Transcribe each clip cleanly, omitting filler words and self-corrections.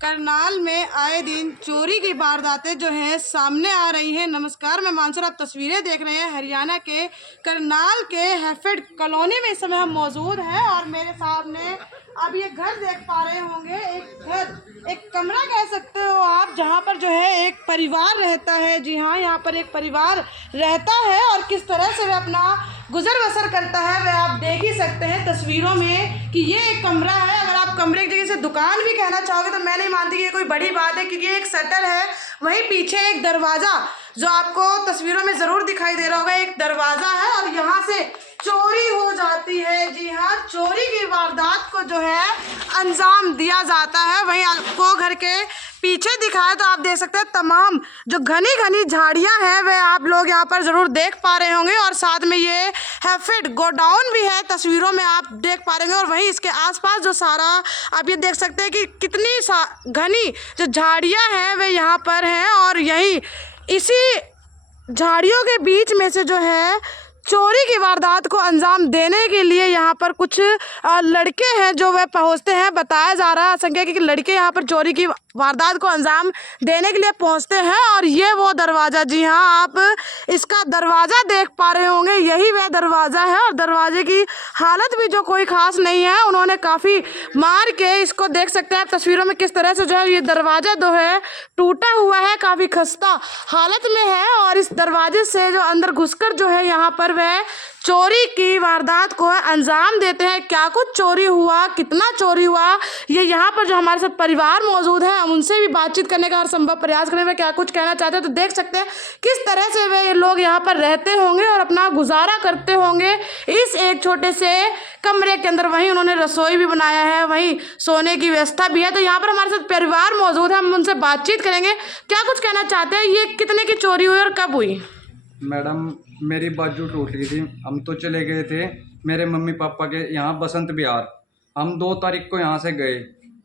करनाल में आए दिन चोरी की वारदातें जो हैं सामने आ रही हैं। नमस्कार, मैं मानसर, आप तस्वीरें देख रहे हैं हरियाणा के करनाल के हैफेड कॉलोनी में इस समय हम मौजूद हैं और मेरे सामने आप ये घर देख पा रहे होंगे। एक घर, एक कमरा कह सकते हो आप, जहाँ पर जो है एक परिवार रहता है। जी हाँ, यहाँ पर एक परिवार रहता है और किस तरह से वह अपना गुजर बसर करता है वह आप देख ही सकते हैं तस्वीरों में कि ये एक कमरा है। अगर आप कमरे की जगह से दुकान भी कहना चाहोगे तो मैं नहीं मानती कि ये कोई बड़ी बात है, क्योंकि एक शटर है, वहीं पीछे एक दरवाज़ा जो आपको तस्वीरों में ज़रूर दिखाई दे रहा होगा, एक दरवाज़ा है और यहाँ से चोरी हो जाती है। जी हाँ, चोरी की वारदात को जो है अंजाम दिया जाता है। वहीं आपको घर के पीछे दिखाए तो आप देख सकते हैं तमाम जो घनी घनी झाड़ियां हैं वह आप लोग यहाँ पर ज़रूर देख पा रहे होंगे और साथ में ये हैफेड गोडाउन भी है, तस्वीरों में आप देख पा रहे होंगे। और वहीं इसके आसपास जो सारा आप ये देख सकते हैं कि कितनी घनी जो झाड़ियां हैं वे यहाँ पर हैं और यहीं इसी झाड़ियों के बीच में से जो है चोरी की वारदात को अंजाम देने के लिए यहाँ पर कुछ लड़के हैं जो वह पहुँचते हैं। बताया जा रहा है संख्या कि लड़के यहाँ पर चोरी की वारदात को अंजाम देने के लिए पहुँचते हैं और ये वो दरवाज़ा, जी हाँ, आप इसका दरवाज़ा देख पा रहे होंगे, यही वह दरवाज़ा है और दरवाजे की हालत भी जो कोई ख़ास नहीं है। उन्होंने काफ़ी मार के इसको देख सकते हैं आप तस्वीरों में किस तरह से जो है ये दरवाज़ा जो है टूटा हुआ है, काफ़ी खस्ता हालत में है और इस दरवाजे से जो अंदर घुसकर जो है यहाँ पर वह चोरी की वारदात को अंजाम देते हैं। क्या कुछ चोरी हुआ, कितना चोरी हुआ, ये यहाँ पर जो हमारे साथ परिवार मौजूद है हम उनसे भी बातचीत करने का हर संभव प्रयास करें, वे क्या कुछ कहना चाहते हैं। तो देख सकते हैं किस तरह से वे लोग यहाँ पर रहते होंगे और अपना गुजारा करते होंगे इस एक छोटे से कमरे के अंदर। वहीं उन्होंने रसोई भी बनाया है, वहीं सोने की व्यवस्था भी है। तो यहाँ पर हमारे साथ परिवार मौजूद है, हम उनसे बातचीत करेंगे। क्या कुछ कहना चाहते हैं, ये कितने की चोरी हुई और कब हुई? मैडम, मेरी बाजू टूट गई थी। हम तो चले गए थे मेरे मम्मी पापा के यहाँ बसंत विहार। हम 2 तारीख को यहाँ से गए।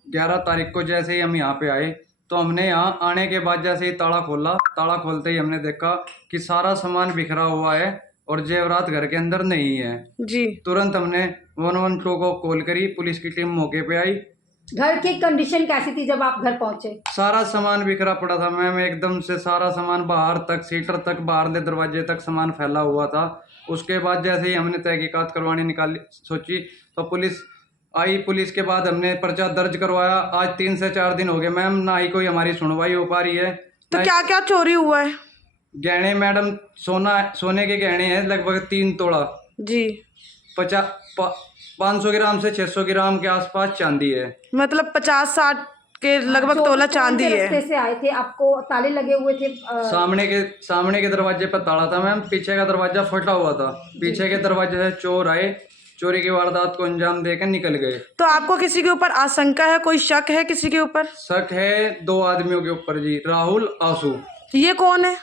11 तारीख को जैसे ही हम यहाँ पे आए तो हमने यहाँ आने के बाद जैसे ही ताला खोला, ताला खोलते ही हमने देखा कि सारा सामान बिखरा हुआ है और जेवरात घर के अंदर नहीं है जी। तुरंत हमने 112 को कॉल करी, पुलिस की टीम मौके पे आई। घर की कंडीशन कैसी थी जब आप घर पहुंचे? सारा सामान बिखरा पड़ा था मैम, एकदम से सारा सामान बाहर तक, सीटर तक, बाहरले दरवाजे तक सामान फैला हुआ था। उसके बाद जैसे ही हमने तहकीकात करवाने निकाली सोची तो पुलिस आई। पुलिस के बाद हमने पर्चा दर्ज करवाया। आज 3 से 4 दिन हो गए मैम, ना ही कोई हमारी सुनवाई हो पा रही है। तो क्या क्या चोरी हुआ है? गहने मैडम, सोने के गहने हैं लगभग 3 तोला जी। 500 ग्राम से 600 ग्राम के आसपास चांदी है। मतलब 50-60 के लगभग तोला चांदी है। रास्ते से आए थे, आपको ताले लगे हुए थे? सामने के दरवाजे पर ताला था मैम, पीछे का दरवाजा फटा हुआ था। पीछे के दरवाजे से चोर आए, चोरी की वारदात को अंजाम देकर निकल गए। तो आपको किसी के ऊपर आशंका है, कोई शक है किसी के ऊपर? शक है 2 आदमियों के ऊपर जी, राहुल, आशु। ये कौन है?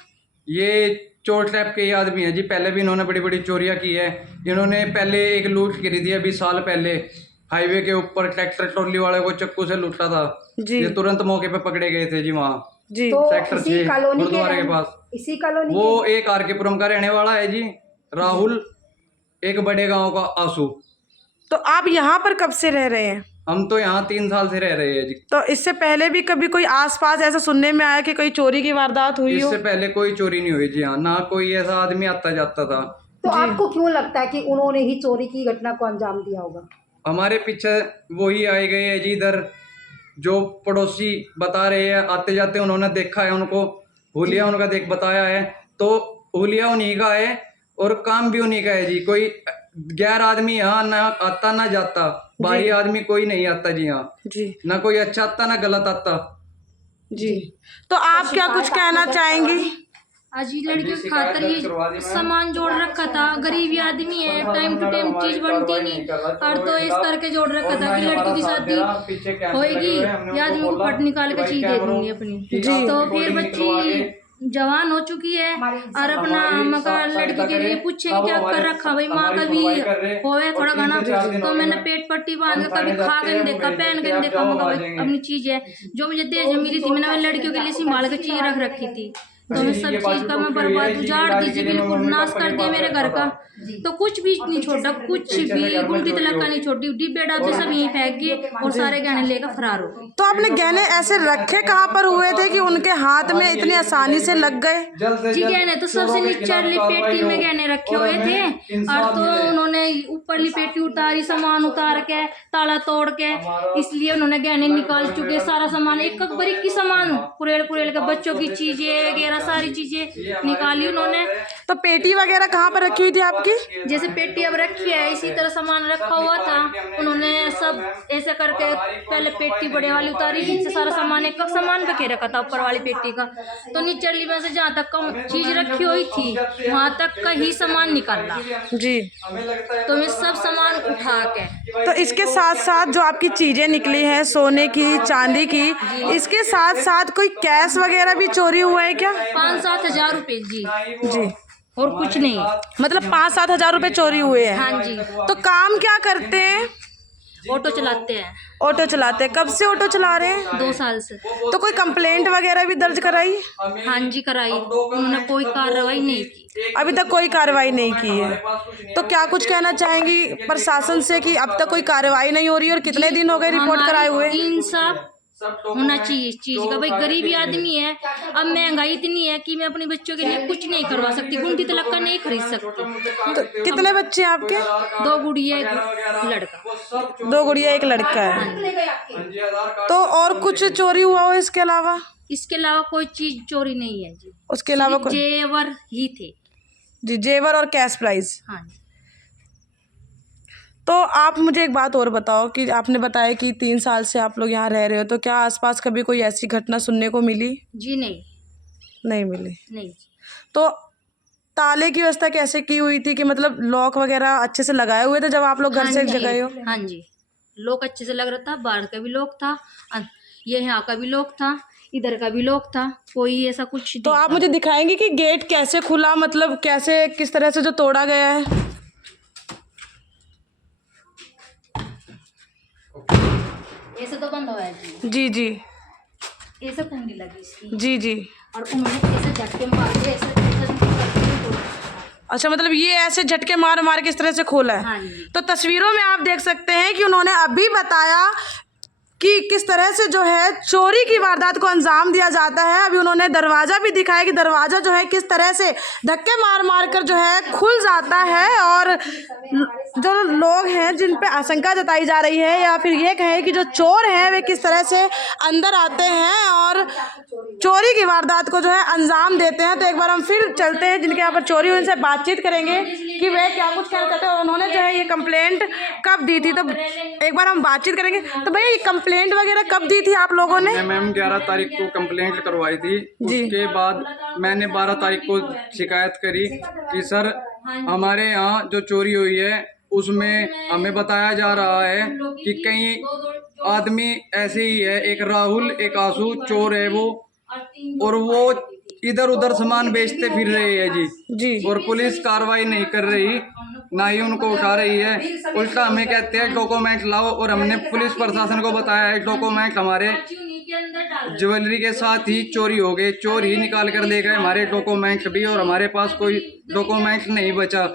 ये चोर टाइप के ये आदमी है जी, पहले भी इन्होंने बड़ी बड़ी चोरियां की है। इन्होंने पहले एक लूट करी थी अभी साल पहले, हाईवे के ऊपर ट्रैक्टर ट्रॉली वाले को चाकू से लूटा था जी। ये तुरंत मौके पे पकड़े गए थे जी वहाँ जी। तो सेक्टर 6 गुरुद्वारे के पास। इसी कॉलोनी वो एक आरकेपुरम का रहने वाला है जी, राहुल, एक बड़े गांव का आशु। तो आप यहाँ पर कब से रह रहे हैं? हम तो यहाँ 3 साल से रह रहे हैं जी। तो इससे पहले भी कभी कोई आसपास ऐसा सुनने में आया कि कोई चोरी की वारदात हुई हो? इससे पहले कोई चोरी नहीं हुई जी, हाँ, ना कोई ऐसा आदमी आता जाता था। तो आपको क्यों लगता है कि उन्होंने ही चोरी की घटना को अंजाम दिया होगा? हमारे पीछे वही आए गए हैं जी, इधर जो पड़ोसी बता रहे हैं, आते जाते उन्होंने देखा है, उनको हुलिया उनका बताया है। तो हुलिया उन्हीं का है और काम भी उन्हीं का है जी। कोई गैर आदमी यहाँ ना आता ना जाता, बाहरी आदमी कोई नहीं आता जी यहाँ जी। ना कोई अच्छा आता ना गलत आता जी। तो आप क्या कुछ कहना चाहेंगी? आज ये लड़कियों की खातर ये सामान जोड़ रखा था, गरीबी आदमी है, टाइम टू टाइम चीज बनती नहीं, और तो इस करके जोड़ रखा था कि लड़की की शादी होएगी या आदमी को फट निकाल के चीज दे दूंगी अपनी। तो फिर बच्ची जवान हो चुकी है और अपना मकान लड़की के लिए पूछेंगे क्या कर रखा भाई, माँ का भी होए थोड़ा घना। तो मैंने पेट पट्टी बांध के कभी खा के नहीं देखा, पहन के नहीं देखा, मगर अपनी चीज है जो मुझे दहेज में मिली थी, मैंने लड़कियों के लिए संभाल के चीज रख रखी थी। तो मैं सब चीज का मैं बर्बाद उजाड़ दीजिए, बिल्कुल नाश कर दिया मेरे घर का। तो कुछ भी नहीं छोड़ा, कुछ भी गुंडी तलक का नहीं छोड़ी, डिब्बे डाब्बे सब यहीं फेंक गए और सारे गहने लेकर फरार हो गए। तो आपने गहने ऐसे रखे कहाँ पर हुए थे कि उनके हाथ में इतनी आसानी से लग गए? जी गहने तो सबसे निचली पेटी में गहने रखे हुए थे, और तो उन्होंने ऊपरली पेटी उतारी, सामान उतार के ताला तोड़ के, इसलिए उन्होंने गहने निकाल चुके सारा सामान, एक एक बारीक की सामान कुरेल कुरेल के, बच्चों की चीजें वगैरह सारी चीजें निकाली उन्होंने। तो पेटी वगैरह कहाँ पर रखी हुई थी आपकी? जैसे पेटी अब रखी है इसी तरह सामान रखा हुआ था, उन्होंने सब ऐसे करके पहले पेटी बड़े वाली उतारी, जिससे सारा सामान एक सामान रखे रखा था ऊपर वाली पेटी का, तो निचली में से जहाँ तक कम चीज रखी हुई थी वहां तक का ही सामान निकाला जी। तो मैं सब सामान उठा के। तो इसके साथ साथ जो आपकी चीजें निकली हैं सोने की चांदी की, इसके साथ साथ कोई कैश वगैरह भी चोरी हुआ है क्या? 5-7 हजार रुपए जी, जी, और कुछ नहीं। मतलब 5-7 हजार रुपए चोरी हुए हैं। हाँ जी। तो काम क्या करते हैं? ऑटो चलाते हैं। ऑटो चलाते हैं। कब से ऑटो चला रहे हैं? 2 साल से। तो कोई कंप्लेंट वगैरह भी दर्ज कराई? हाँ जी कराई, उन्होंने कोई कार्रवाई नहीं की। अभी तक कोई कार्रवाई नहीं की है। तो क्या कुछ कहना चाहेंगी प्रशासन से कि अब तक कोई कार्रवाई नहीं हो रही है, और कितने दिन हो गए रिपोर्ट कराए हुए? इंसाफ होना चाहिए इस चीज का। भाई गरीबी आदमी है, अब महंगाई इतनी है कि मैं अपने बच्चों के लिए कुछ नहीं करवा सकती, गुंडी तलक का नहीं खरीद सकती। तो कितने बच्चे हैं आपके? 2 गुड़िया, 1 लड़का। 2 गुड़िया 1 लड़का है। तो और कुछ चोरी हुआ हो इसके अलावा? इसके अलावा कोई चीज चोरी नहीं है जी, उसके अलावा सिर्फ जेवर ही थे। जी, जेवर और कैश प्राइस। हाँ जी। तो आप मुझे एक बात और बताओ कि आपने बताया कि 3 साल से आप लोग यहाँ रह रहे हो, तो क्या आसपास कभी कोई ऐसी घटना सुनने को मिली? जी नहीं। नहीं मिली। नहीं। तो ताले की व्यवस्था कैसे की हुई थी कि मतलब लॉक वगैरह अच्छे से लगाए हुए थे जब आप लोग घर से गए हो? हाँ जी, लॉक अच्छे से लग रहा था, बाहर का भी लॉक था, ये यहाँ का भी लॉक था, इधर का भी लॉक था, कोई ऐसा कुछ तो आप मुझे दिखाएंगे कि गेट कैसे खुला, मतलब कैसे किस तरह से जो तोड़ा गया है? ऐसे तो बंद हुआ है जी। जी जी ऐसे कुंडी लगी इसकी। जी जी। और उन्होंने ऐसे झटके मार के ऐसे करके। अच्छा, मतलब ये ऐसे झटके मार मार के इस तरह से खोला है। हाँ जी। तो तस्वीरों में आप देख सकते हैं कि उन्होंने अभी बताया कि किस तरह से जो है चोरी की वारदात को अंजाम दिया जाता है। अभी उन्होंने दरवाज़ा भी दिखाया कि दरवाज़ा जो है किस तरह से धक्के मार मार कर जो है खुल जाता है, और जो लोग हैं जिन पे आशंका जताई जा रही है, या फिर ये कहें कि जो चोर हैं वे किस तरह से अंदर आते हैं और चोरी की वारदात को जो है अंजाम देते हैं। तो एक बार हम फिर चलते हैं जिनके यहाँ पर चोरी हुई, उनसे बातचीत करेंगे कि वे क्या कुछ कहना चाहते हैं और उन्होंने जो है ये कंप्लेंट कब दी थी। तो एक बार हम बातचीत करेंगे। तो भैया ये कंप्लेंट वगैरह कब दी थी आप लोगों ने? मैम 11 तारीख को कंप्लेंट करवाई थी। उसके बाद मैंने 12 तारीख को शिकायत करी कि सर हमारे यहाँ जो चोरी हुई है उसमें हमें बताया जा रहा है कि कई आदमी ऐसे ही है, एक राहुल एक आंसू चोर है वो, और वो इधर उधर सामान बेचते फिर रहे हैं जी। और पुलिस कार्रवाई नहीं कर रही, ना ही उनको उठा रही है, उल्टा हमें कहते हैं डॉक्यूमेंट लाओ। और हमने पुलिस प्रशासन को बताया है डॉक्यूमेंट हमारे ज्वेलरी के साथ ही चोरी हो गए, चोर ही निकाल कर ले गए हमारे डॉक्यूमेंट भी, और हमारे पास कोई डॉक्यूमेंट नहीं बचा।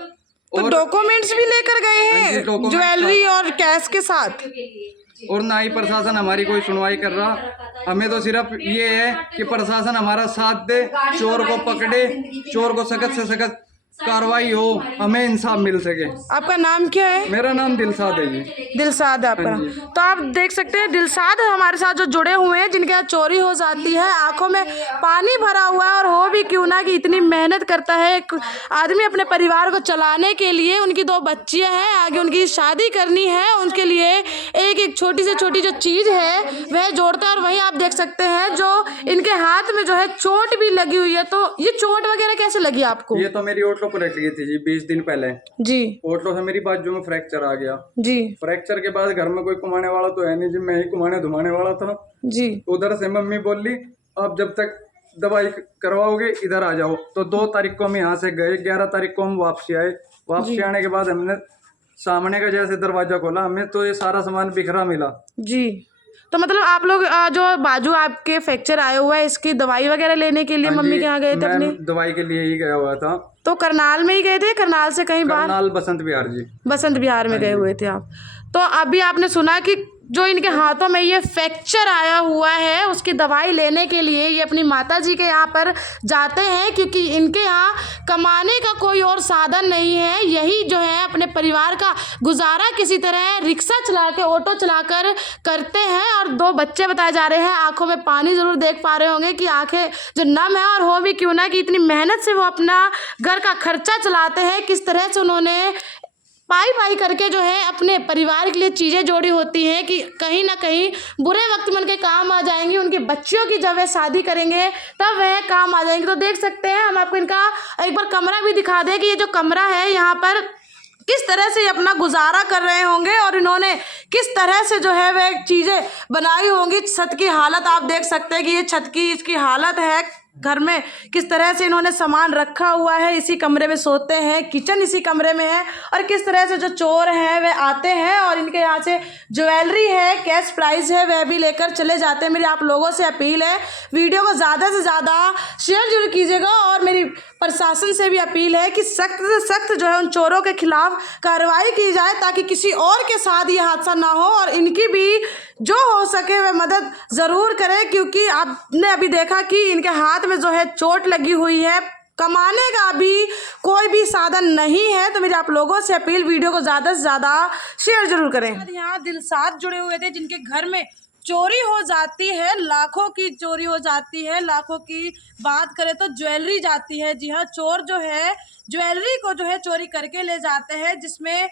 तो डॉक्यूमेंट्स भी लेकर गए हैं ज्वेलरी और कैश के साथ, और ना ही प्रशासन हमारी कोई सुनवाई कर रहा। हमें तो सिर्फ ये है कि प्रशासन हमारा साथ दे, चोर को पकड़े, चोर को सख्त से सख्त कार्रवाई हो, हमें इंसाफ मिल सके। आपका नाम क्या है? मेरा नाम दिलसाद है जी। दिलसाद है आपका नाम। तो आप देख सकते हैं दिलसाद हमारे साथ जो जुड़े हुए हैं, जिनके यहाँ चोरी हो जाती है, आंखों में पानी भरा हुआ है। और हो भी क्यों ना कि इतनी मेहनत करता है एक आदमी अपने परिवार को चलाने के लिए, उनकी 2 बच्चियां हैं, आगे उनकी शादी करनी है, उनके लिए एक एक छोटी से छोटी जो चीज़ है वह जोड़ता है। और वहीं आप देख सकते हैं जो इनके हाथ में जो है चोट भी लगी हुई है। तो ये चोट वगैरह कैसे लगी आपको? ये तो मेरी ओटलो पर लग गई थी जी 20 दिन पहले जी। ओटलो से मेरी बाजू में फ्रैक्चर आ गया जी। फ्रैक्चर के बाद घर में कोई कमाने वाला तो है नहीं जी, मैं ही कमाने धुमाने वाला था जी। उधर से मम्मी बोली आप जब तक दवाई करवाओगे इधर आ जाओ। तो 2 तारीख को हम यहाँ से गए, 11 तारीख को हम वापसी आए। वापसी आने के बाद हमने सामने का जैसे दरवाजा खोला, हमें तो ये सारा सामान बिखरा मिला जी। तो मतलब आप लोग जो बाजू आपके फ्रैक्चर आया हुआ है, इसकी दवाई वगैरह लेने के लिए हाँ मम्मी जी, के यहाँ गए थे मैं अपनी? दवाई के लिए ही गया हुआ था। तो करनाल में ही गए थे, करनाल से कहीं बाहर? करनाल बसंत विहार जी। बसंत विहार में गए हुए थे आप। तो अभी आपने सुना कि जो इनके हाथों में ये फ्रैक्चर आया हुआ है, उसकी दवाई लेने के लिए ये अपनी माता जी के यहाँ पर जाते हैं, क्योंकि इनके यहाँ कमाने का कोई और साधन नहीं है। यही जो है अपने परिवार का गुजारा किसी तरह रिक्शा चला के, ऑटो चलाकर करते हैं। और 2 बच्चे बताए जा रहे हैं, आंखों में पानी ज़रूर देख पा रहे होंगे कि आंखें जो नम है, और हो भी क्यों ना कि इतनी मेहनत से वो अपना घर का खर्चा चलाते हैं। किस तरह से उन्होंने पाई पाई करके जो है अपने परिवार के लिए चीज़ें जोड़ी होती हैं कि कहीं ना कहीं बुरे वक्त में उनके काम आ जाएंगी। उनकी बच्चियों की जब वह शादी करेंगे तब वह काम आ जाएंगे। तो देख सकते हैं, हम आपको इनका एक बार कमरा भी दिखा दें कि ये जो कमरा है, यहाँ पर किस तरह से ये अपना गुजारा कर रहे होंगे और इन्होंने किस तरह से जो है वह चीज़ें बनाई होंगी। छत की हालत आप देख सकते हैं कि ये छत की इसकी हालत है। घर में किस तरह से इन्होंने सामान रखा हुआ है, इसी कमरे में सोते हैं, किचन इसी कमरे में है। और किस तरह से जो चोर हैं वह आते हैं और इनके यहाँ से ज्वेलरी है, कैश प्राइस है, वह भी लेकर चले जाते हैं। मेरी आप लोगों से अपील है, वीडियो को ज़्यादा से ज़्यादा शेयर जरूर कीजिएगा। और मेरी प्रशासन से भी अपील है कि सख्त से सख्त जो है उन चोरों के खिलाफ कार्रवाई की जाए, ताकि किसी और के साथ ये हादसा ना हो और इनकी भी जो हो सके वह मदद ज़रूर करें। क्योंकि आपने अभी देखा कि इनके हाथ में जो है चोट लगी हुई है, कमाने का भी कोई भी साधन नहीं है। तो मेरी आप लोगों से अपील, वीडियो को ज़्यादा से ज़्यादा शेयर जरूर करें। यहाँ दिलसाद जुड़े हुए थे जिनके घर में चोरी हो जाती है, लाखों की चोरी हो जाती है। लाखों की बात करें तो ज्वेलरी जाती है। जी हाँ, चोर जो है ज्वेलरी को जो है चोरी करके ले जाते हैं, जिसमें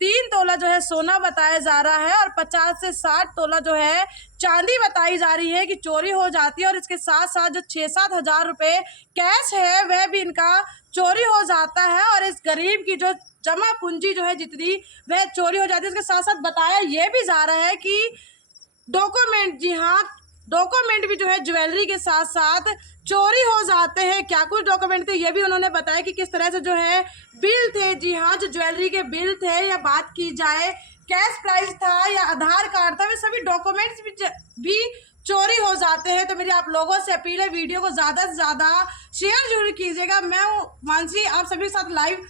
3 तोला जो है सोना बताया जा रहा है और 50 से 60 तोला जो है चांदी बताई जा रही है कि चोरी हो जाती है। और इसके साथ साथ जो 6-7 हज़ार रुपये कैश है वह भी इनका चोरी हो जाता है। और इस गरीब की जो जमा पूंजी जो है जितनी, वह चोरी हो जाती है। इसके साथ साथ बताया ये भी जा रहा है कि डॉक्यूमेंट, जी हाँ, डॉक्यूमेंट भी जो है ज्वेलरी के साथ साथ चोरी हो जाते हैं। क्या कुछ डॉक्यूमेंट थे ये भी उन्होंने बताया कि किस तरह से जो है बिल थे, जी हाँ, जो ज्वेलरी के बिल थे, या बात की जाए कैश प्राइस था या आधार कार्ड था, वे सभी डॉक्यूमेंट्स भी चोरी हो जाते हैं। तो मेरी आप लोगों से अपील है, वीडियो को ज़्यादा से ज़्यादा शेयर जरूर कीजिएगा। मैं हूँ मानसी, आप सभी के साथ लाइव